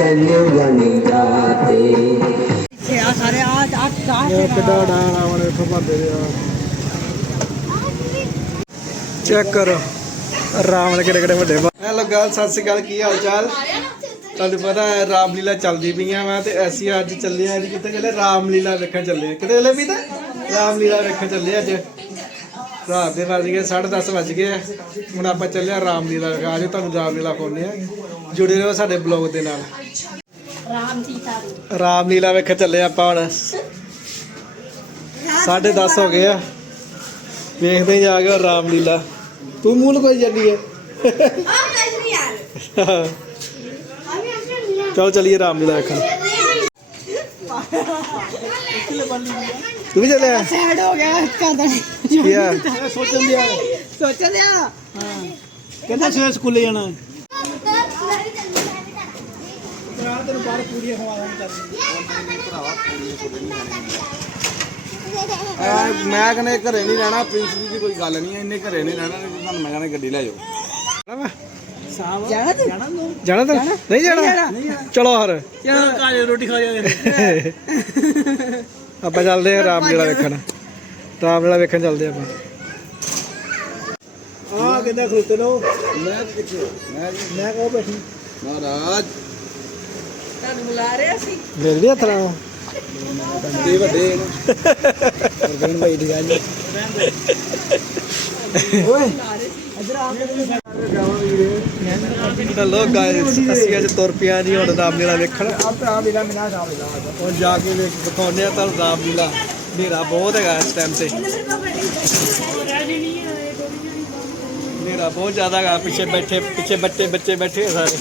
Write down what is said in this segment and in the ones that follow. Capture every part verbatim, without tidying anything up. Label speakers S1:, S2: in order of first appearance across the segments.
S1: Check करो राम ने किड़े किड़े बड़े। हेलो गर्ल सत श्री अकाल की हाल चाल। तुहानू पता है रामलीला चलती पई वा ते असीं अज चले जी कित्थे चले रामलीला वेखण चले कित्थे चले भी ते रामलीला वेखण चले अज रात दे बज गए साढ़े दस बज गए हुण आपां चले रामलीला वेखण। अज तुहानू रामलीला पाउने आ जुड़े रहो साडे ब्लॉग दे नाल। रामलीला वेखण चले आपां हुण साढ़े दस हो गए आ वेखदे जाके रामलीला। तू मूंह लुकाई जानी है चलो चलिए रामलीला देखने। तू भी चले सैड हो गया क्या सोचन दिया सोचन दिया कहता सवेरे स्कूले जाना मैं कहना घरे नहीं रहना प्रिंस की कोई गल नहीं है इन्हें घरे नहीं रहना मैं कहना गड्डी ले जाओ जाना जाना जाना तो नहीं जाना चलो हर रोटी खा आप चलते हैं रामलीला वेखण। रामलीला वेखण चलते हैं आप खलोते लो मैं मैं कहो बैठी महाराज बुला रहे मेरे भी हथ लाओ हेलो गाइस असीं अज तुर पिया जी हुण रामलीला वेखण हुण जाके दिखाउने आ तुहानूं रामलीला। हनेरा बहुत है इस टाइम से हनेरा बहुत ज्यादा है पिछे बैठे पिछे बच्चे बच्चे बैठे सारे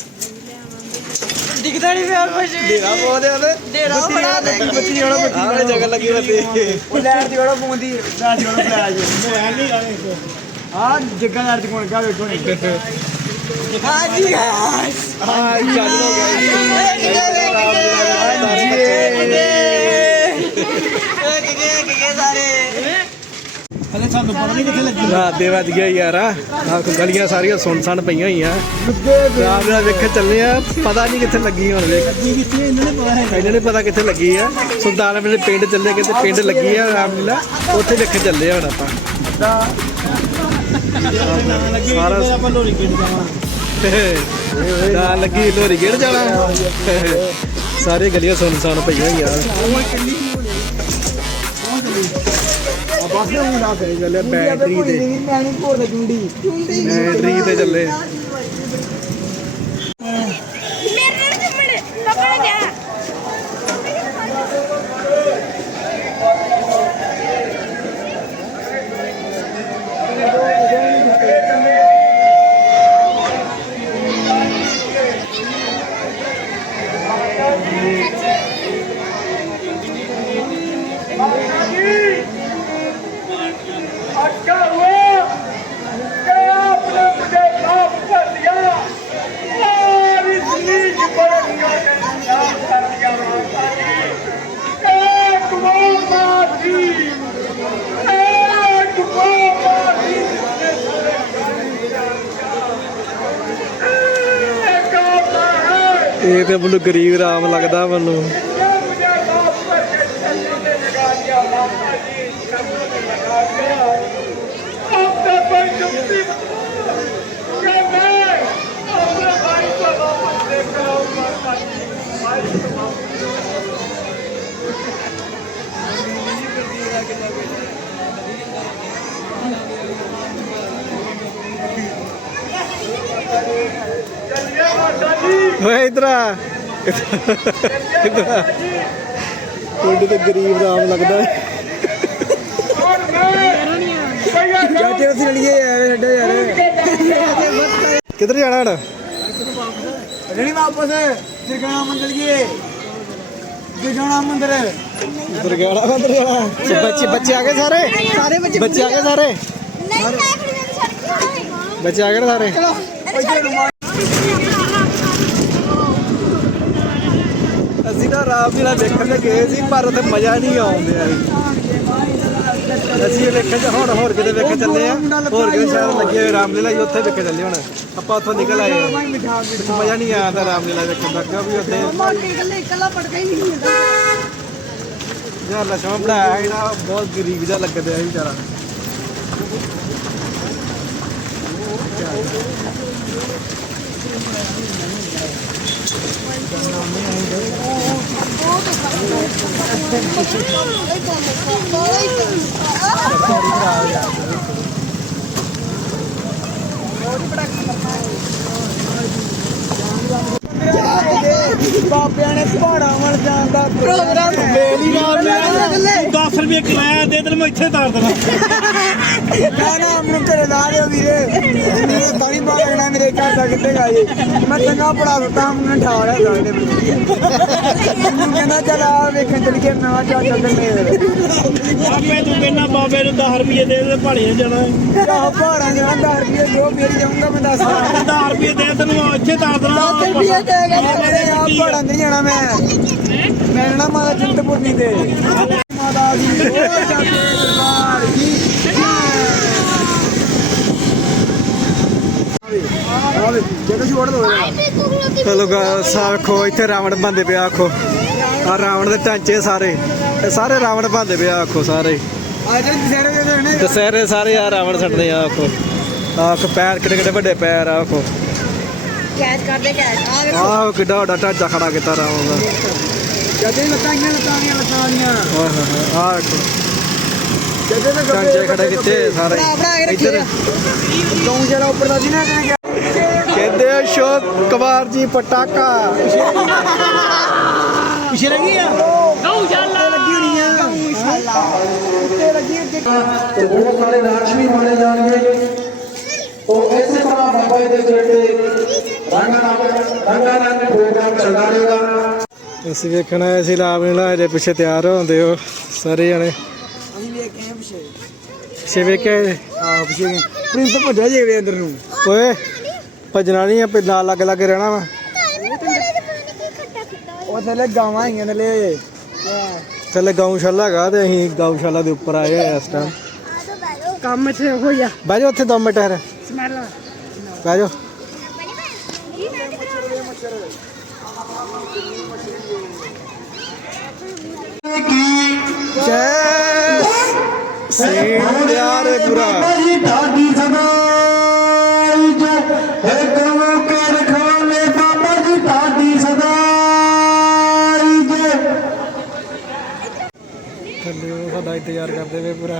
S1: दिखता नहीं पिया कुछ हनेरा बहुत है हनेरा बड़ा बच्ची जोड़ा बच्ची आरे जगह लगी बत्ती ओ लैट दी जोड़ा पूंदी लैट जोड़ा फ्लैश मोबाइल नहीं गाने हां जगह लैट दी कोण का देखो हां जी गाइस हां चलो गाइस रात दे बज गया यार गलियां सारियां सुनसान पई हुई रामलीला वेखण चले पता नहीं कित्थे लगी हुण इन्हां ने पता कित्थे लगी है सुल्तान मेरे पिंड चले किते पिंड लगी है रामलीला उत्थे वेखण चले हुण आपां सारा लगी लोरी गेड़ जाना सारी गलियां सुनसान पई हुई बैटरी बैटरी ते चले ये तो मैं गरीब राम लगता मैं इधर तो गरीब राम लगता है किधर जाना वापस दुर्गाना मंदिर दुर्गाना मंदिर दुर्गाना मंदिर जाना बच्चे बच्चे आ गए सारे सारे बच्चे आ गए सारे बच्चे आ गए सारे असीं ना रामलीला देखने गए सी पर उत्थे मजा नहीं आउंदा ਅਸੀਂ ਵੇਖੇ ਚ ਹੁਣ ਹੋਰ ਕਿਤੇ ਵੇਖੇ ਚੱਲੇ ਆ ਹੋਰ ਕਿਤੇ ਸ਼ਾਇਦ ਲੱਗੇ ਹੋਏ ਰਾਮਲੀਲਾ ਜੀ ਉੱਥੇ ਵੇਖੇ ਚੱਲੇ ਹੁਣ ਆਪਾਂ ਉੱਥੋਂ ਨਿਕਲ ਆਏ ਆ ਮਜ਼ਾ ਨਹੀਂ ਆਉਂਦਾ ਰਾਮਲੀਲਾ ਵੇਖਣ ਦਾ ਕਿਉਂਕਿ ਉੱਥੇ ਯਾਰ ਲక్ష్మణ ਬਣਾਇਆ ਸੀ ਨਾ ਬਹੁਤ ਗਰੀਬ ਜਿਹਾ ਲੱਗਦਾ ਸੀ ਵਿਚਾਰਾ
S2: ਬਾਬਿਆਂ ਨੇ ਪਹਾੜਾਂ ਵੱਲ ਜਾਣ ਦਾ ਪ੍ਰੋਗਰਾਮ
S1: ਮੇਰੀ ਰਾਮ
S2: ਦਸ ਰੁਪਏ ਕਿਰਾਇਆ ਦੇ ਤੈਨੂੰ ਮੈਂ ਇੱਥੇ ਤਾਰ ਦੇਣਾ ਮੈਂ ਨਾ ਮੈਨੂੰ ਘਰੇ ਲਾ ਲਿਓ ਵੀਰੇ ਮੇਰੇ ਪਾਣੀ ਪਾ ਲੈਣਾ ਮੇਰੇ ਘਰ ਦਾ ਕਿੱਥੇ ਗਾਏ ਮੈਂ ਚੰਗਾ ਪੜਾ ਦਿੱਤਾ ਮੈਨੂੰ ਠਾ ਲਿਆ ਜਾਣੇ ਮੈਨੂੰ ਕਹਿੰਦਾ ਚੱਲ ਆ ਵੇਖਣ ਚੱਲ ਕੇ ਮੈਂ ਚਾ ਚੱਲ ਮੇਰੇ ਆਪੇ ਤੂੰ ਕਹਿੰਦਾ ਬਾਬੇ ਨੂੰ ਦਸ ਰੁਪਏ ਦੇ ਦੇ ਪਹਾੜੀਆਂ ਜਾਣਾ ਆਹ ਪਹਾੜਾਂ ਜਾਣਾ ਦਸ ਰੁਪਏ ਜੋ ਮੇਰੀ ਜਾਊਂਗਾ ਮੈਂ ਦੱਸ ਦਸ ਰੁਪਏ ਦੇ ਤੈਨੂੰ ਇੱਥੇ ਤਾਰ ਦੇਣਾ ਦਸ ਰੁਪਏ ਦੇਗਾ ਆ ਪਹਾੜਾਂ ਨਹੀਂ ਜਾਣਾ ਮੈਂ ਮੈਂ ਨਾ ਮਾਤਾ ਚਿੰਤਪੁਰਨੀ ਤੇ ਮਾਤਾ ਦੀ ਉਹ ਚਾਚੇ ਦਰਬਾਰ ਕੀ ਆਵੇ ਜਗ੍ਹਾ ਛੋੜ ਦੋ
S1: ਚਲੋ ਸਾਖੋ ਇੱਥੇ ਰਾਵਣ ਬੰਦੇ ਪਿਆ ਆਖੋ ਆ ਰਾਵਣ ਦੇ ਢਾਂਚੇ ਸਾਰੇ ਇਹ ਸਾਰੇ ਰਾਵਣ ਬੰਦੇ ਪਿਆ ਆਖੋ ਸਾਰੇ
S2: ਆ ਜਿਹੜੇ ਦਸਹਿਰੇ ਦੇ ਹੋਣੇ
S1: ਦਸਹਿਰੇ ਸਾਰੇ ਆ ਰਾਵਣ ਛੱਡਦੇ ਆ ਆਖੋ ਆਖ ਪੈਰ ਕਿੱਡੇ ਕਿੱਡੇ ਵੱਡੇ ਪੈਰ ਆ ਆਖੋ
S3: ਕੈਚ ਕਰਦੇ ਕੈਚ ਆ
S1: ਆਹ ਕਿੱਡਾ ਵੱਡਾ ਢਾਂਚਾ ਖੜਾ ਕੀਤਾ ਰਾਵਣ ਦਾ
S2: ਜਦੇ ਲਤਾਈਆਂ ਲਤਾਈਆਂ ਲਤਾਈਆਂ
S1: ਆਹ ਹਾਂ ਆਹ ਆਖੋ
S2: ਜਦੇ ਨਾ
S1: ਢਾਂਚੇ ਖੜੇ ਕੀਤੇ ਸਾਰੇ ਇੱਧਰ
S2: ਗਾਉਂ ਜਿਹੜਾ ਉੱਪਰ ਦਾ ਸੀ ਨਾ
S1: ਕਹਿੰਦੇ ਅਸ਼ੋਕ ਕੁਮਾਰ ਜੀ ਪਟਾਕਾ
S2: ਪਿਛੇ ਲੱਗੀ ਆ ਗਊਸ਼ਾਲਾ ਲੱਗੀ ਹੋਣੀ ਆ ਗਊਸ਼ਾਲਾ ਉੱਤੇ ਲੱਗੀ ਅੱਗੇ
S4: ਤੇ ਬਹੁਤ ਸਾਰੇ ਨਾਚ ਵੀ ਮਾਣੇ ਜਾਣਗੇ ਉਹ ਇਸੇ ਤਰ੍ਹਾਂ ਬਾਬਾ ਜੀ ਦੇ ਜਿਹੜੇ ਰੰਗਾਂ ਰੰਗਾਂ ਰੰਗ ਪ੍ਰੋਗਰਾਮ ਚੱਲਦਾ ਰਹੇਗਾ
S1: ਅਸੀਂ ਵੇਖਣਾ ਆਏ ਸੀ ਰਾਮਲੀਲਾ ਇਹਦੇ ਪਿੱਛੇ ਤਿਆਰ ਹੁੰਦੇ ਹੋ ਸਾਰੇ ਜਣੇ
S2: ਅਸੀਂ ਵੇਖ ਕੇ ਆਏ ਪਿਛੇ
S1: ਪਿੱਛੇ ਵੇਖ ਕੇ ਆਏ
S2: ਆ ਪਿਛੇ ਪ੍ਰਿੰਸ ਭੱਜਿਆ ਜੇ ਅੰਦਰ ਨੂੰ
S1: ਓਏ ਭੱਜਣਾ ਨਹੀਂ ਆ ਨਾਲ ਲੱਗ ਲੱਗ ਰਹਿਣਾ ਵਾ
S2: ਉਹ ਥੱਲੇ ਗਾਵਾਂ ਆਈਆਂ ਥੱਲੇ
S1: ਥੱਲੇ ਗਊਸ਼ਾਲਾ ਹੈਗਾ ਤੇ ਅਸੀਂ ਗਊਸ਼ਾਲਾ ਦੇ ਉੱਪਰ ਆਏ ਹੋਏ ਇਸ ਟਾਈਮ
S2: ਕੰਮ ਇੱਥੇ ਹੋਈ ਆ
S1: ਬਹਿ ਜਾਓ ਉੱਥੇ ਦੋ ਮਿੰਟ ਯਾਰ
S2: ਸਮੈਲ
S1: ਬਹਿ ਜਾਓ ਜੈ ਸਿੰਘ ਤਿਆਰ ਹੈ ਪੂਰਾ
S4: ਢਾਡੀ ਸਦਾਈ ਜੋ ਹੈ ਕਮੋਂ ਕੇ ਰਖਵਾਲੇ ਬਾਬਾ ਜੀ ਢਾਡੀ ਸਦਾਈ ਜੋ
S1: ਥੱਲੇ ਉਹ ਸਾਡਾ ਇੰਤਜ਼ਾਰ ਕਰਦੇ ਵੇ ਪੂਰਾ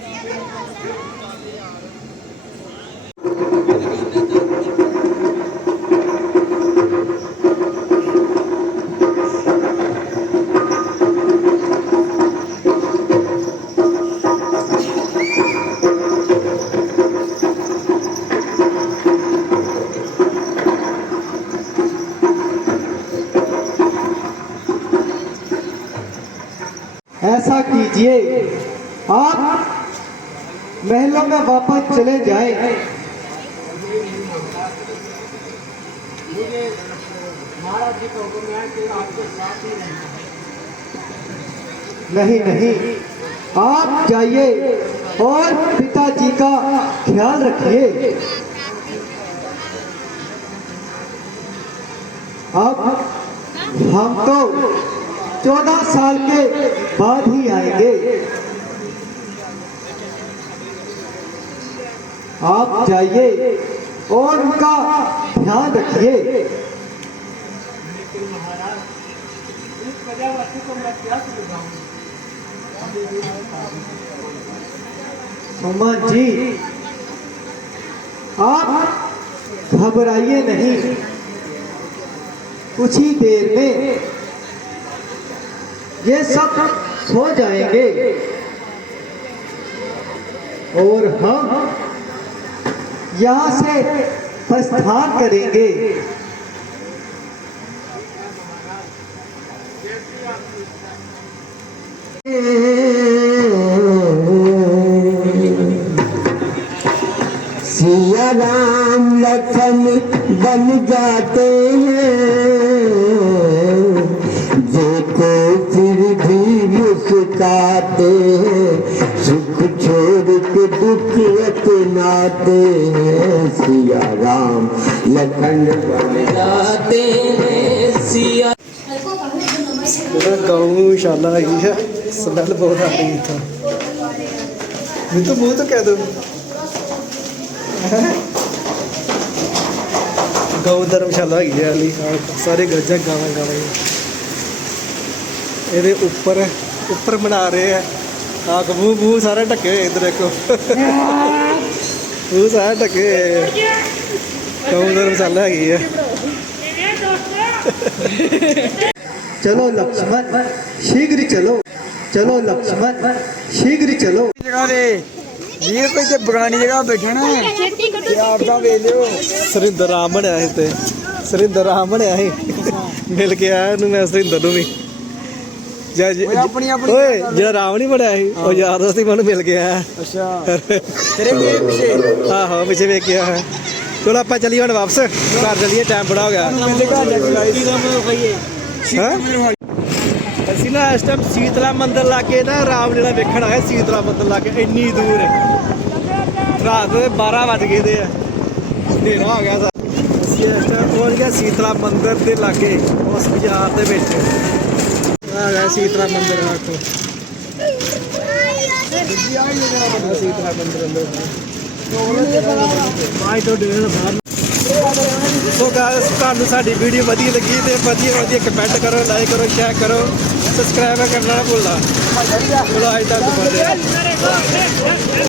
S4: ऐसा कीजिए आप महलों में वापस चले जाएं। नहीं नहीं आप जाइए और पिताजी का ख्याल रखिए। अब हम तो चौदह साल के बाद ही आएंगे। आप जाइए और उनका ध्यान रखिए। सुमन जी आप घबराइए नहीं, कुछ ही देर में ये सब सो जाएंगे और हम यहाँ से प्रस्थान करेंगे। सिया राम लखन बन जाते हैं, देखो फिर भी मुस्कुराते हैं, सुख
S5: के दुख नाते हैं सिया राम लखन बन जाते हैं सिया।
S1: गाँव इंशाल्लाह आई है, स्मेल बहुत आ रही था। मैं तो मुँह तो कह दो गौ धर्मशाला ਹੈਗੀ ਹੈ ਅਲੀ ਸਾਰੇ ਗੱਜਾਂ ਗਾਵਾਂ ਗਾਵਾਂ ਇਹਦੇ ਉੱਪਰ ਉੱਪਰ ਬਣਾ ਰਹੇ ਆ ਆ ਮੂੰਹ ਮੂੰਹ ਸਾਰੇ ਢੱਕੇ ਹੋਏ ਇਧਰ ਦੇਖੋ ਮੂੰਹ ਸਾਰੇ ਢੱਕੇ ਹੋਏ ਗौ ਧਰਮशाला ਹੈਗੀ ਹੈ।
S5: चलो लक्ष्मण शीघ्र चलो चलो लक्ष्मण शीघ्र चलो।
S2: ਜਗ੍ਹਾ ਦੇ ਵੀਰ ਕੋਈ ਤੇ ਬਗਾਨੀ ਜਗ੍ਹਾ ਬੈਠਣਾ ਤੇ ਆਪ ਦਾ ਵੇਖ ਲਿਓ।
S1: ਸਰਿੰਦਰ ਰਾਮ ਬਣਿਆ ਸੀ ਤੇ ਸਰਿੰਦਰ ਰਾਮ ਬਣਿਆ ਸੀ ਮਿਲ ਕੇ ਆਇਆ ਉਹਨੂੰ ਮੈਂ ਸਰਿੰਦਰ ਨੂੰ ਵੀ ਜਾ ਜੀ-
S2: ਓਏ ਆਪਣੀ ਆਪਣੀ
S1: ਓਏ ਜਿਹੜਾ ਰਾਮ ਨਹੀਂ ਬਣਿਆ ਸੀ ਉਹ ਯਾਰ ਦੋਸਤੀ ਮੈਨੂੰ ਮਿਲ ਕੇ ਆਇਆ
S2: ਅੱਛਾ ਤੇਰੇ ਵੀ ਪਿੱਛੇ
S1: ਆਹੋ ਪਿੱਛੇ ਵੇਖ ਕੇ ਆਇਆ ਚਲੋ ਆਪਾਂ ਚੱਲੀਏ ਹੁਣ ਵਾਪਸ ਘਰ ਚੱਲੀਏ ਟਾਈਮ ਬੜਾ ਹੋ ਗਿਆ
S2: ਮੇਰੇ ਘਰ ਜਾ ਕੇ ਲਾਈ
S1: ਹੈਂ? ਅਸੀਂ ਨਾ ਇਸ ਟਾਈਮ ਸੀਤਲਾ ਮੰਦਿਰ ਲਾ ਕੇ ਨਾ ਰਾਮਲੀਲਾ ਵੇਖਣ ਆਏ ਸੀਤਲਾ ਮੰਦਿਰ ਲਾ ਕੇ ਇੰਨੀ ਦੂਰ ਰਾਤ ਦੇ ਬਾਰਾਂ ਵੱਜ ਗਏ ਦੇ ਆ ਹਨੇਰਾ ਹੋ ਗਿਆ ਸਾ ਅਸੀਂ ਇਸ ਟਾਈਮ ਪਹੁੰਚ ਗਏ ਸੀਤਲਾ ਮੰਦਿਰ ਦੇ ਲਾਗੇ ਉਸ ਬਾਜ਼ਾਰ ਦੇ ਵਿੱਚ ਆ ਗਿਆ ਸੀਤਲਾ ਮੰਦਿਰ ਆਖੋ ਆਹ ਸੀਤਲਾ ਮੰਦਿਰ ਅੰਦਰ ਮਾਈ ਤੋਂ ਡੇਢ ਬਾਹਰ ਸੋ ਗਾਇਸ ਤੁਹਾਨੂੰ ਸਾਡੀ ਵੀਡੀਓ ਵਧੀਆ ਲੱਗੀ ਤੇ ਵਧੀਆ ਵਧੀਆ ਕਮੈਂਟ ਕਰੋ ਲਾਈਕ ਕਰੋ ਸ਼ੇਅਰ ਕਰੋ ਸਬਸਕ੍ਰਾਈਬ ਕਰਨਾ ਨਾ ਭੁੱਲਣਾ ਚਲੋ ਅੱਜ ਤੱਕ ਬਣੇ